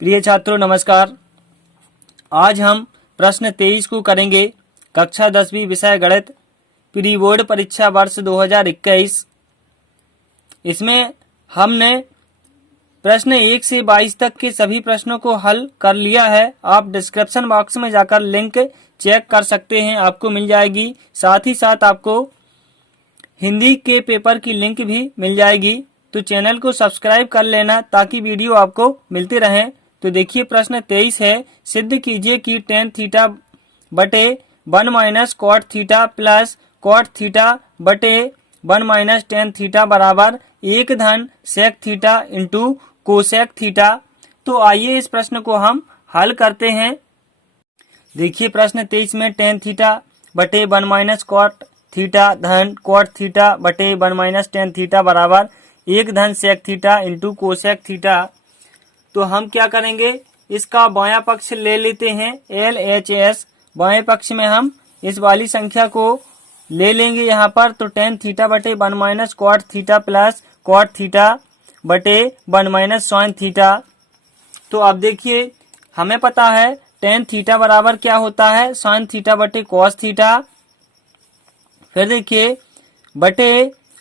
प्रिय छात्रों नमस्कार। आज हम प्रश्न 23 को करेंगे। कक्षा 10वीं विषय गणित प्री बोर्ड परीक्षा वर्ष 2021। इसमें हमने प्रश्न 1 से 22 तक के सभी प्रश्नों को हल कर लिया है। आप डिस्क्रिप्शन बॉक्स में जाकर लिंक चेक कर सकते हैं, आपको मिल जाएगी। साथ ही साथ आपको हिंदी के पेपर की लिंक भी मिल जाएगी। तो चैनल को सब्सक्राइब कर लेना ताकि वीडियो आपको मिलते रहें। तो देखिए प्रश्न 23 है, सिद्ध कीजिए कि tan थीटा बटे 1 minus cot theta plus cot theta बटे 1 माइनस tan थीटा बराबर 1 धन sec theta into cosec theta. तो आइए इस प्रश्न को हम हल करते हैं। देखिए प्रश्न 23 में tan थीटा बटे 1 माइनस कॉट थीटा धन कॉट थीटा बटे 1 माइनस tan थीटा बराबर 1 धन sec theta into cosec theta. तो हम क्या करेंगे, इसका बायां पक्ष ले लेते हैं LHS। बाएं पक्ष में हम इस वाली संख्या को ले लेंगे यहाँ पर। तो tan थीटा बटे 1 minus cot theta plus cot theta बटे 1 माइनस साइन थीटा। तो अब देखिए हमें पता है tan थीटा बराबर क्या होता है, साइन थीटा बटे कॉस थीटा। फिर देखिए बटे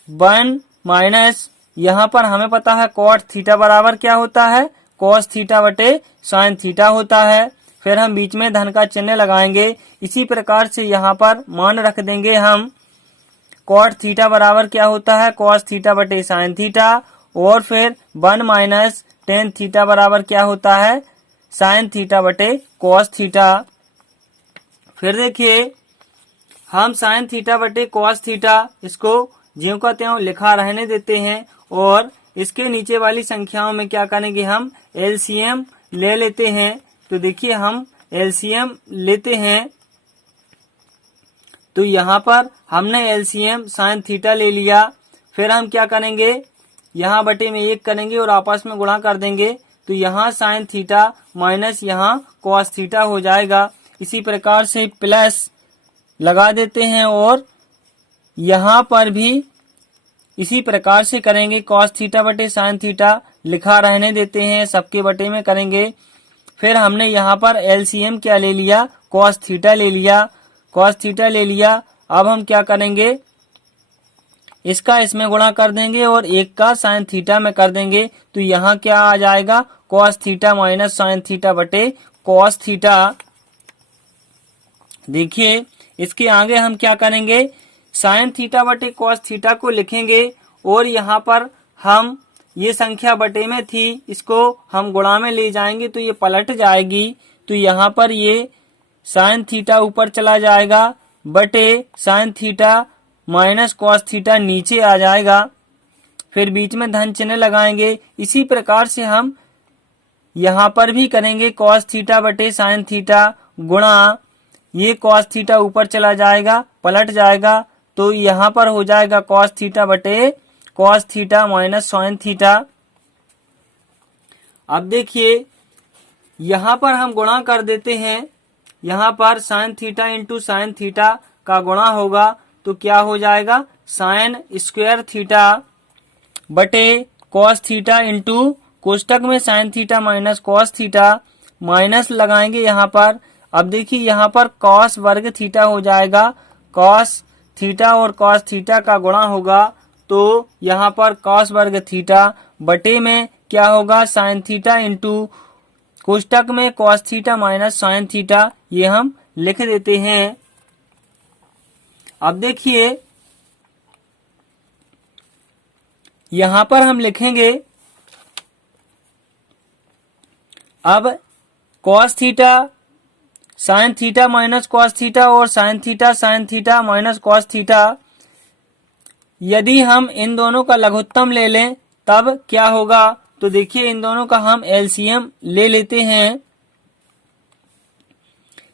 1 माइनस यहाँ पर हमें पता है कॉट थीटा बराबर क्या होता है, कॉस थीटा बटे साइन थीटा होता है। फिर हम बीच में धन का चिन्ह लगाएंगे। इसी प्रकार से यहाँ पर मान रख देंगे हम। कॉट थीटा बराबर क्या होता है, कॉस थीटा बटे साइन थीटा। और फिर 1 माइनस tan थीटा बराबर क्या होता है, साइन थीटा बटे कॉस थीटा। फिर देखिए हम साइन थीटा बटे कॉस थीटा इसको ज्यों का त्यों लिखा रहने देते हैं। और इसके नीचे वाली संख्याओं में क्या करेंगे, हम LCM ले लेते हैं। तो देखिए हम LCM लेते हैं। तो यहाँ पर हमने LCM साइन थीटा ले लिया। फिर हम क्या करेंगे, यहाँ बटे में 1 करेंगे और आपस में गुणा कर देंगे। तो यहाँ साइन थीटा माइनस यहाँ कॉस थीटा हो जाएगा। इसी प्रकार से प्लस लगा देते हैं और यहाँ पर भी इसी प्रकार से करेंगे। कॉस थीटा बटे साइन थीटा लिखा रहने देते हैं, सबके बटे में करेंगे। फिर हमने यहाँ पर LCM क्या ले लिया, कॉस थीटा ले लिया। कॉस थीटा ले लिया। अब हम क्या करेंगे, इसका इसमें गुणा कर देंगे और 1 का साइन थीटा में कर देंगे। तो यहाँ क्या आ जाएगा, cos theta minus sine theta बटे कॉस थीटा। देखिए इसके आगे हम क्या करेंगे, साइन थीटा बटे कॉस थीटा को लिखेंगे और यहाँ पर हम ये संख्या बटे में थी, इसको हम गुणा में ले जाएंगे तो ये पलट जाएगी। तो यहाँ पर ये साइन थीटा ऊपर चला जाएगा बटे sine theta minus cos theta नीचे आ जाएगा। फिर बीच में धन चिन्ह लगाएंगे। इसी प्रकार से हम यहाँ पर भी करेंगे, कॉस थीटा बटे साइन थीटा गुणा ये कॉस थीटा ऊपर चला जाएगा, पलट जाएगा। तो यहाँ पर हो जाएगा कॉस थीटा बटे cos theta minus sine theta. अब देखिए यहाँ पर हम गुणा कर देते हैं। यहाँ पर sign theta into sine theta का गुणा होगा तो क्या हो जाएगा, साइन स्क्वायर थीटा बटे कॉस थीटा इंटू कोष्टक में sine theta minus cos theta. Minus लगाएंगे यहाँ पर। अब देखिए यहाँ पर कॉस वर्ग थीटा हो जाएगा, कॉस थीटा और कॉस थीटा का गुणा होगा। तो यहाँ पर कॉस वर्ग थीटा बटे में क्या होगा, साइन थीटा इंटू कोष्टक में cos theta minus sine theta. ये हम लिख देते हैं। अब देखिए यहाँ पर हम लिखेंगे, अब cos theta sine theta minus cos theta और sine theta minus cos theta, यदि हम इन दोनों का लघुत्तम ले लें तब क्या होगा। तो देखिए इन दोनों का हम LCM ले लेते हैं।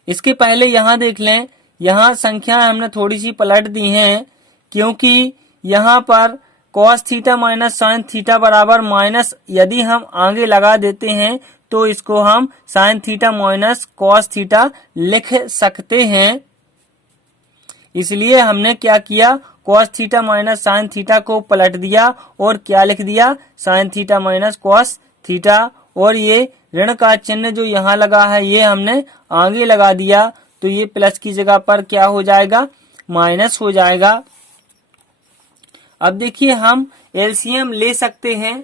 इसके पहले यहाँ देख लें, यहाँ संख्या हमने थोड़ी सी पलट दी हैं क्योंकि यहाँ पर cos theta minus sine theta बराबर माइनस यदि हम आगे लगा देते हैं तो इसको हम sign theta minus cos theta लिख सकते हैं। इसलिए हमने क्या किया, cos theta minus sine theta को पलट दिया और क्या लिख दिया, sign theta minus cos theta. और ये ऋण का चिन्ह जो यहाँ लगा है ये हमने आगे लगा दिया, तो ये प्लस की जगह पर क्या हो जाएगा, माइनस हो जाएगा। अब देखिए हम एलसीएम ले सकते हैं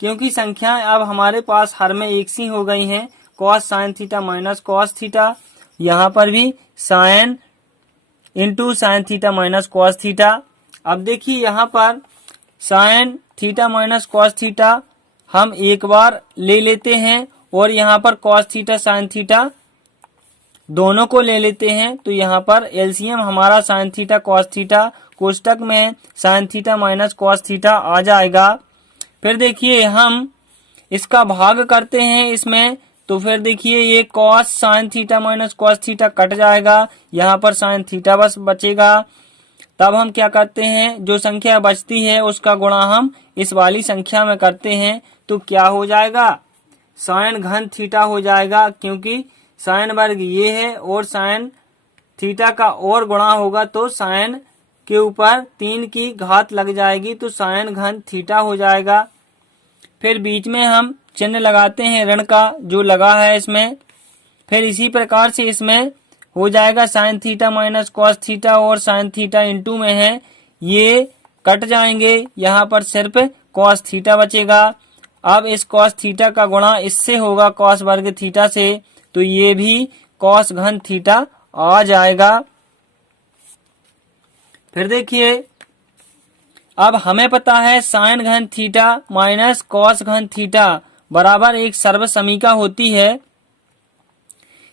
क्योंकि संख्याएं अब हमारे पास हर में एक सी हो गई हैं। Cos sine theta minus cos theta, यहाँ पर भी sine into sine theta minus cos theta. अब देखिए यहाँ पर sign theta minus cos theta हम एक बार ले लेते हैं और यहाँ पर कॉस थीटा साइन थीटा दोनों को ले लेते हैं, तो यहाँ पर एलसीएम हमारा साइन थीटा कॉस थीटा कोष्टक में sine theta minus cos theta आ जाएगा। फिर देखिए हम इसका भाग करते हैं इसमें, तो फिर देखिए ये cos sine theta minus cos theta cut जाएगा, यहाँ पर साइन थीटा बस बचेगा। तब हम क्या करते हैं, जो संख्या बचती है उसका गुणा हम इस वाली संख्या में करते हैं, तो क्या हो जाएगा, साइन घन थीटा हो जाएगा, क्योंकि साइन वर्ग ये है और साइन थीटा का और गुणा होगा तो साइन के ऊपर 3 की घात लग जाएगी, तो साइन घन थीटा हो जाएगा। फिर बीच में हम चिन्ह लगाते हैं ऋण का जो लगा है इसमें। फिर इसी प्रकार से इसमें हो जाएगा sign theta minus cos theta और साइन थीटा इंटू में है, ये कट जाएंगे, यहाँ पर सिर्फ कॉस थीटा बचेगा। अब इस कॉस थीटा का गुणा इससे होगा कॉस वर्ग थीटा से, तो ये भी कॉस घन थीटा आ जाएगा। फिर देखिए अब हमें पता है साइन घन थीटा माइनस कॉस घन थीटा बराबर एक सर्व समीका होती है।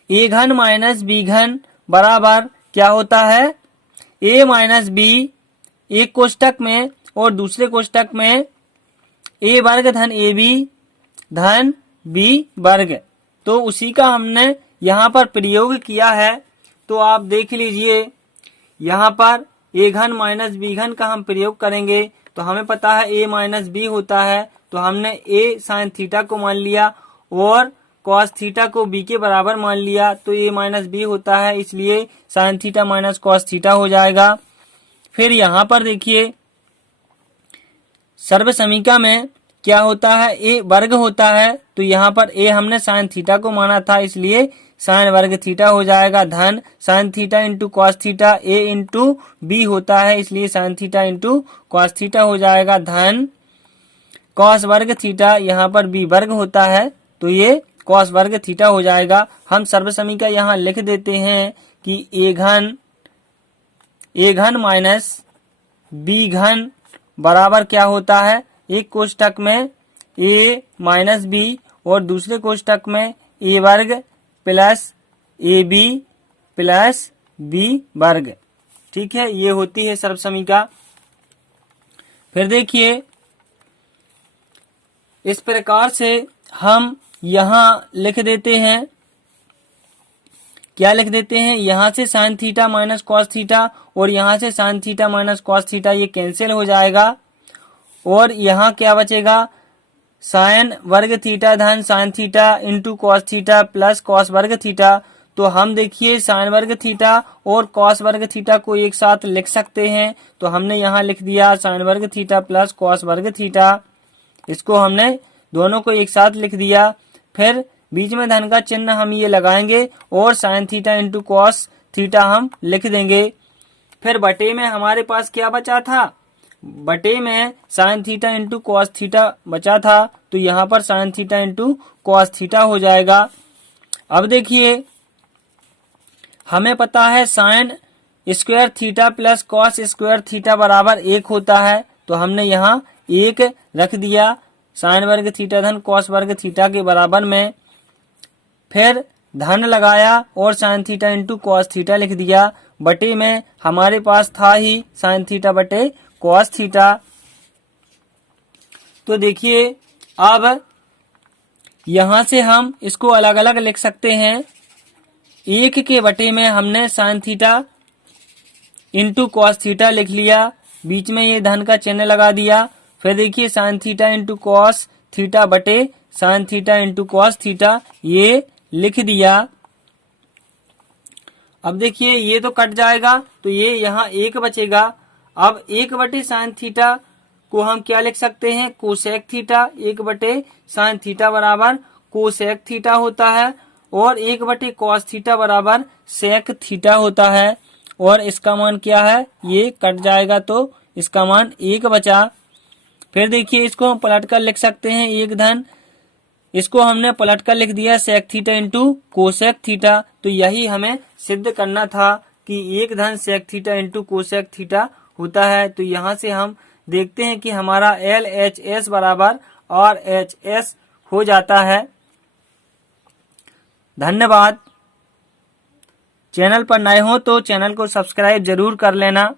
ए घन माइनस बी घन बराबर क्या होता है, ए माइनस बी एक कोष्टक में और दूसरे कोष्टक में ए वर्ग धन ए बी धन बी वर्ग। तो उसी का हमने यहाँ पर प्रयोग किया है, तो आप देख लीजिए यहाँ पर ए घन माइनस बी घन का हम प्रयोग करेंगे, तो हमें पता है ए माइनस बी होता है, तो हमने ए साइन थीटा को मान लिया और कॉस थीटा को बी के बराबर मान लिया, तो ए माइनस बी होता है, इसलिए sine theta minus cos theta हो जाएगा। फिर यहाँ पर देखिए सर्व समीका में क्या होता है, ए वर्ग होता है, तो यहाँ पर ए हमने साइन थीटा को माना था, इसलिए साइन वर्ग थीटा हो जाएगा, धन sine theta into cos theta A into B होता है, इसलिए sine theta into cos theta हो जाएगा, धन कॉस वर्ग थीटा, यहाँ पर बी वर्ग होता है, तो ये कॉस वर्ग थीटा हो जाएगा। हम सर्व समीका यहाँ लिख देते हैं कि ए घन माइनस बी घन बराबर क्या होता है, एक कोष्टक में ए माइनस बी और दूसरे कोष्टक में ए वर्ग plus A B plus B वर्ग। ठीक है, ये होती है सर्व समीका। फिर देखिए इस प्रकार से हम यहाँ लिख देते हैं, क्या लिख देते हैं, यहाँ से sign theta minus cos theta और यहाँ से sign theta minus cos theta ये कैंसिल हो जाएगा और यहाँ क्या बचेगा, साइन वर्ग थीटा धन sine theta into cos theta plus cos वर्ग थीटा। तो हम देखिए साइन वर्ग थीटा और कॉस वर्ग थीटा को एक साथ लिख सकते हैं, तो हमने यहाँ लिख दिया साइन वर्ग थीटा प्लस कॉस वर्ग थीटा, इसको हमने दोनों को एक साथ लिख दिया। फिर बीच में धन का चिन्ह हम ये लगाएंगे और sine theta into cos theta हम लिख देंगे। फिर बटे में हमारे पास क्या बचा था, बटे में sine theta into cos theta बचा था, तो यहाँ पर sign theta into cos theta हो जाएगा। अब देखिए हमें पता है sine square theta plus cos square theta बराबर 1 होता है, तो हमने यहाँ 1 रख दिया साइन वर्ग थीटा धन कॉस वर्ग थीटा के बराबर में। फिर धन लगाया और sine theta into cos theta लिख दिया, बटे में हमारे पास था ही साइन थीटा बटे कॉस थीटा। तो देखिए अब यहां से हम इसको अलग अलग लिख सकते हैं। 1 के बटे में हमने sign theta into cos theta लिख लिया, बीच में ये धन का चिन्ह लगा दिया। फिर देखिए sine theta into cos theta बटे sine theta into cos theta ये लिख दिया। अब देखिए ये तो कट जाएगा, तो ये यहाँ 1 बचेगा। अब 1 बटे साइन थीटा को हम क्या लिख सकते हैं, कोसेक थीटा, 1 बटे साइन थीटा बराबर कोसेक थीटा होता है और 1/cos थीटा बराबर सेक थीटा होता है। और इसका मान क्या है, ये कट जाएगा तो इसका मान 1 बचा। फिर देखिए इसको हम पलट कर लिख सकते हैं 1 धन, इसको हमने पलट कर लिख दिया sec theta into cosec theta. तो यही हमें सिद्ध करना था कि 1 धन sec theta into cosec theta होता है। तो यहाँ से हम देखते हैं कि हमारा LHS बराबर RHS हो जाता है। धन्यवाद। चैनल पर नए हो तो चैनल को सब्सक्राइब जरूर कर लेना।